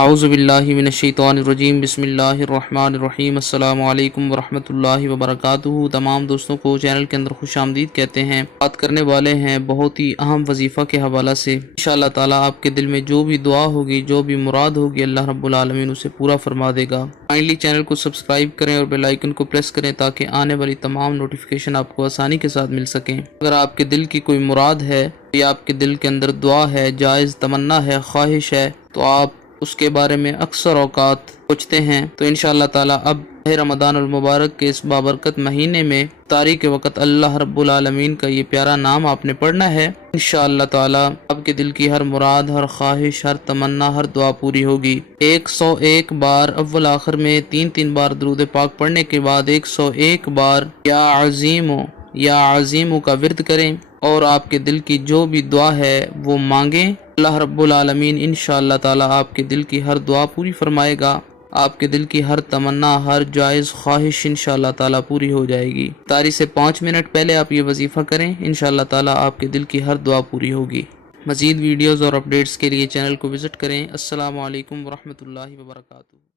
اعوذ باللہ من الشیطان الرجیم، بسم اللہ الرحمن الرحیم۔ السلام علیکم ورحمۃ اللہ وبرکاتہ۔ تمام دوستوں کو چینل کے اندر خوش آمدید کہتے ہیں۔ بات کرنے والے ہیں بہت ہی اہم وظیفہ کے حوالہ سے۔ انشاءاللہ تعالیٰ آپ کے دل میں جو بھی دعا ہوگی، جو بھی مراد ہوگی، اللہ رب العالمین اسے پورا فرما دے گا۔ کائنڈلی چینل کو سبسکرائب کریں اور بیل آئیکن کو پریس کریں تاکہ آنے والی تمام نوٹیفیکیشن آپ کو آسانی کے ساتھ مل سکیں۔ اگر آپ کے دل کی کوئی مراد ہے یا آپ کے دل کے اندر دعا ہے، جائز تمنا ہے، خواہش ہے، تو آپ اس کے بارے میں اکثر اوقات سوچتے ہیں، تو انشاءاللہ تعالیٰ اب رمضان المبارک کے اس بابرکت مہینے میں افطاری کے وقت اللہ رب العالمین کا یہ پیارا نام آپ نے پڑھنا ہے۔ انشاءاللہ تعالیٰ آپ کے دل کی ہر مراد، ہر خواہش، ہر تمنا، ہر دعا پوری ہوگی۔ 101 بار اول آخر میں 3 بار درود پاک پڑھنے کے بعد 101 بار یا عظیمو کا ورد کریں اور آپ کے دل کی جو بھی دعا ہے وہ مانگیں۔ اللہ رب العالمین انشاءاللہ تعالیٰ آپ کے دل کی ہر دعا پوری فرمائے گا۔ آپ کے دل کی ہر تمنا، ہر جائز خواہش انشاءاللہ تعالیٰ پوری ہو جائے گی۔ افطاری سے 5 منٹ پہلے آپ یہ وظیفہ کریں، انشاءاللہ تعالیٰ آپ کے دل کی ہر دعا پوری ہوگی۔ مزید ویڈیوز اور اپڈیٹس کے لیے چینل کو وزٹ کریں۔ السلام علیکم ورحمۃ اللہ وبرکاتہ۔